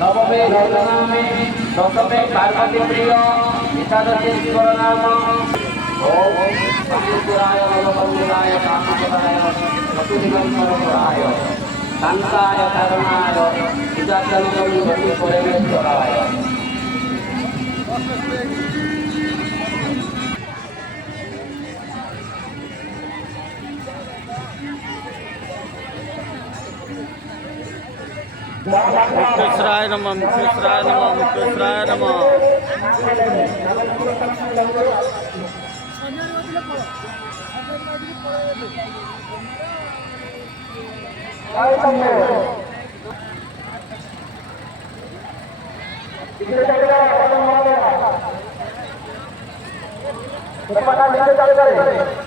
नवमे रत्नामे दशमे पार्वती प्रिय एकादशी ईश्वर नाम ओम मंगलाय मंगलाय कामपदाय चतुर्दिगंतराय शांताय करणाय चिदानंदं गति परमेश्वराय मुक्तेश्वराय नमः मुक्तेश्वराय नमः मुक्तेश्वराय नमः cepat ambil sekali.